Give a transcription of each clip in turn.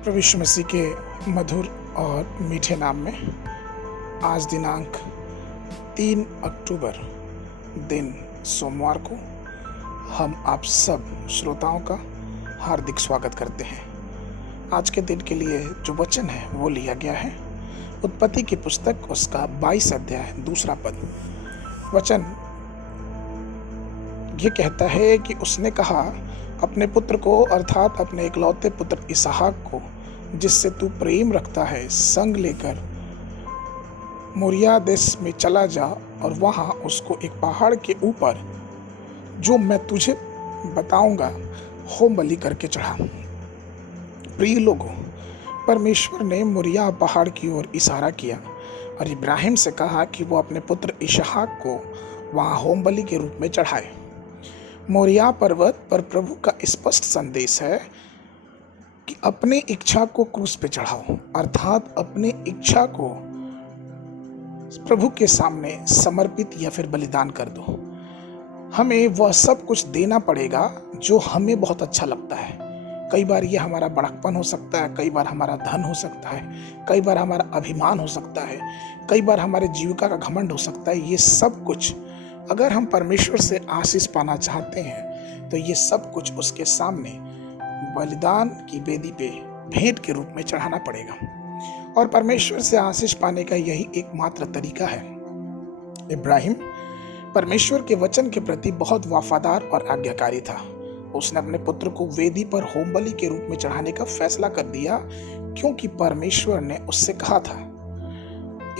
प्रभु यीशु मसीह के मधुर और मीठे नाम में आज दिनांक 3 अक्टूबर दिन सोमवार को हम आप सब श्रोताओं का हार्दिक स्वागत करते हैं। आज के दिन के लिए जो वचन है वो लिया गया है उत्पत्ति की पुस्तक उसका 22 अध्याय 2 पद। वचन ये कहता है कि उसने कहा, अपने पुत्र को अर्थात अपने इकलौते पुत्र इसहाक को जिससे तू प्रेम रखता है संग लेकर मोरिया देश में चला जा और वहां उसको एक पहाड़ के ऊपर जो मैं तुझे बताऊंगा होम बलि करके चढ़ा। प्रिय लोगों, परमेश्वर ने मोरिया पहाड़ की ओर इशारा किया और इब्राहिम से कहा कि वो अपने पुत्र इसहाक को वहां होम बलि के रूप में चढ़ाए। मोरिया पर्वत पर प्रभु का स्पष्ट संदेश है कि अपनी इच्छा को क्रूस पे चढ़ाओ, अर्थात अपनी इच्छा को प्रभु के सामने समर्पित या फिर बलिदान कर दो। हमें वह सब कुछ देना पड़ेगा जो हमें बहुत अच्छा लगता है। कई बार ये हमारा बड़कपन हो सकता है, कई बार हमारा धन हो सकता है, कई बार हमारा अभिमान हो सकता है, कई बार हमारे जीविका का घमंड हो सकता है। ये सब कुछ अगर हम परमेश्वर से आशीष पाना चाहते हैं तो ये सब कुछ उसके सामने बलिदान की वेदी पे भेंट के रूप में चढ़ाना पड़ेगा। और परमेश्वर से आशीष पाने का यही एकमात्र तरीका है। इब्राहिम परमेश्वर के वचन के प्रति बहुत वफादार और आज्ञाकारी था। उसने अपने पुत्र को वेदी पर होम बलि के रूप में चढ़ाने का फैसला कर दिया क्योंकि परमेश्वर ने उससे कहा था।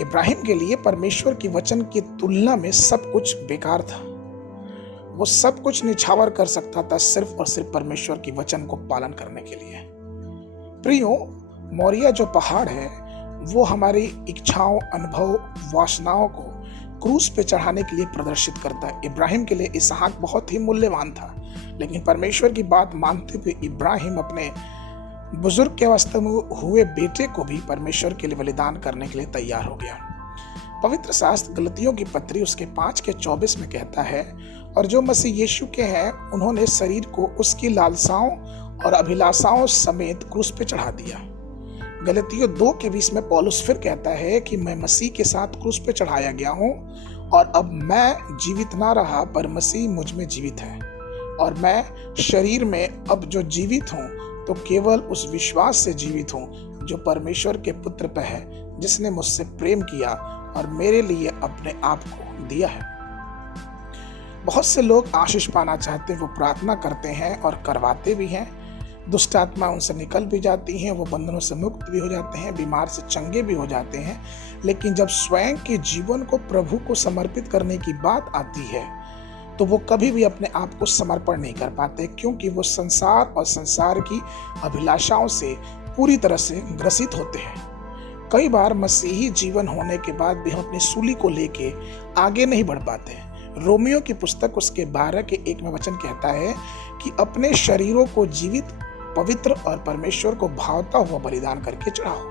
इब्राहिम के लिए परमेश्वर की वचन की तुलना में सब कुछ बेकार था। वो सब कुछ निछावर कर सकता था सिर्फ और सिर्फ परमेश्वर की वचन को पालन करने के लिए। प्रियो, मोरिया जो पहाड़ है वो हमारी इच्छाओं, अनुभव, वासनाओं को क्रूस पे चढ़ाने के लिए प्रदर्शित करता है। इब्राहिम के लिए इसहाक बहुत ही मूल्यवान था, लेकिन परमेश्वर की बात मानते हुए इब्राहिम अपने बुजुर्ग के अवस्था में हुए बेटे को भी परमेश्वर के लिए बलिदान करने के लिए तैयार हो गया। पवित्र शास्त्र गलतियों की पत्री उसके 5:24 में कहता है, और जो मसीह यीशु के हैं उन्होंने शरीर को उसकी लालसाओं और अभिलाषाओं समेत क्रूस पे चढ़ा दिया। गलतियों 2:20 में पौलुस फिर कहता है कि मैं मसीह के साथ क्रूस पे चढ़ाया गया हूँ और अब मैं जीवित ना रहा पर मसीह मुझ में जीवित है, और मैं शरीर में अब जो जीवित हूँ तो केवल उस विश्वास से जीवित हूँ जो परमेश्वर के पुत्र पे है, जिसने मुझसे प्रेम किया और मेरे लिए अपने आप को दिया है। बहुत से लोग आशीष पाना चाहते हैं, वो प्रार्थना करते हैं और करवाते भी हैं। दुष्ट आत्मा उनसे निकल भी जाती हैं, वो बंधनों से मुक्त भी हो जाते हैं, बीमार से चंगे भी हो जाते हैं। लेकिन जब स्वयं के जीवन को प्रभु को समर्पित करने की बात आती है तो वो कभी भी अपने आप को समर्पण नहीं कर पाते, क्योंकि वो संसार और संसार की अभिलाषाओं से पूरी तरह से ग्रसित होते हैं। कई बार मसीही जीवन होने के भी हम अपनी सूली को लेके आगे नहीं बढ़ पाते हैं। रोमियो की पुस्तक उसके 12:1 में वचन कहता है कि अपने शरीरों को जीवित, पवित्र और परमेश्वर को भावता हुआ बलिदान करके चढ़ाओ।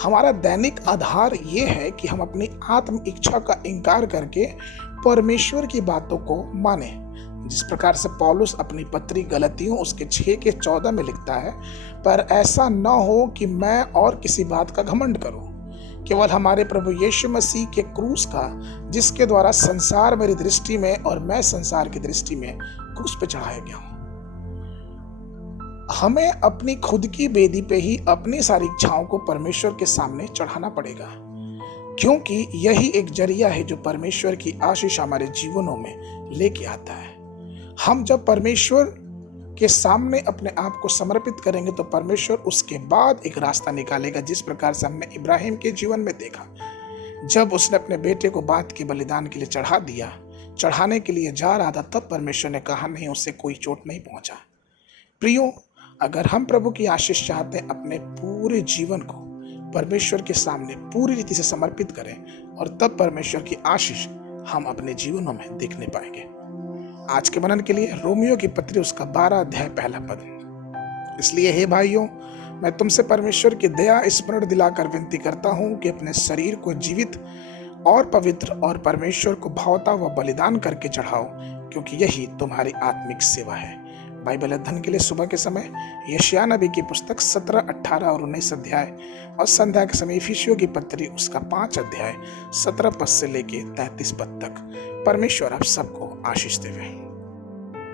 हमारा दैनिक आधार ये है कि हम अपनी आत्म इच्छा का इनकार करके परमेश्वर की बातों को माने। जिस प्रकार से पौलुस अपनी पत्री गलतियों उसके 6:14 में लिखता है, पर ऐसा न हो कि मैं और किसी बात का घमंड करूं, केवल हमारे प्रभु यीशु मसीह के क्रूस का, जिसके द्वारा संसार मेरी दृष्टि में और मैं संसार की दृष्टि में क्रूस पे चढ़ाया गया हूं। हमें अपनी खुद की वेदी पे ही अपनी सारी इच्छाओं को परमेश्वर के सामने चढ़ाना पड़ेगा, क्योंकि यही एक जरिया है जो परमेश्वर की आशीष हमारे जीवनों में लेके आता है। हम जब परमेश्वर के सामने अपने आप को समर्पित करेंगे तो परमेश्वर उसके बाद एक रास्ता निकालेगा, जिस प्रकार से हमने इब्राहिम के जीवन में देखा। जब उसने अपने बेटे को बात के बलिदान के लिए चढ़ा दिया, चढ़ाने के लिए जा रहा था, तब परमेश्वर ने कहा नहीं, उससे कोई चोट नहीं पहुंचा। प्रियो, अगर हम प्रभु की आशीष चाहते हैं, अपने पूरे जीवन को परमेश्वर के सामने पूरी रीति से समर्पित करें और तब परमेश्वर की आशीष हम अपने जीवनों में देखने पाएंगे। आज के मनन के लिए रोमियो की पत्री उसका 12:1। इसलिए हे भाइयों, मैं तुमसे परमेश्वर की दया स्मरण दिलाकर विनती करता हूं कि अपने शरीर को जीवित और पवित्र और परमेश्वर को भावता हुआ बलिदान करके चढ़ाओ, क्योंकि यही तुम्हारी आत्मिक सेवा है। बाइबल अध्ययन के लिए सुबह के समय यशायाह नबी की पुस्तक 17, 18 और 19 अध्याय, और संध्या के समय इफिसियों की पत्री उसका 5 अध्याय 17 पद से लेके 33 पद तक। परमेश्वर आप सबको आशीष देवे।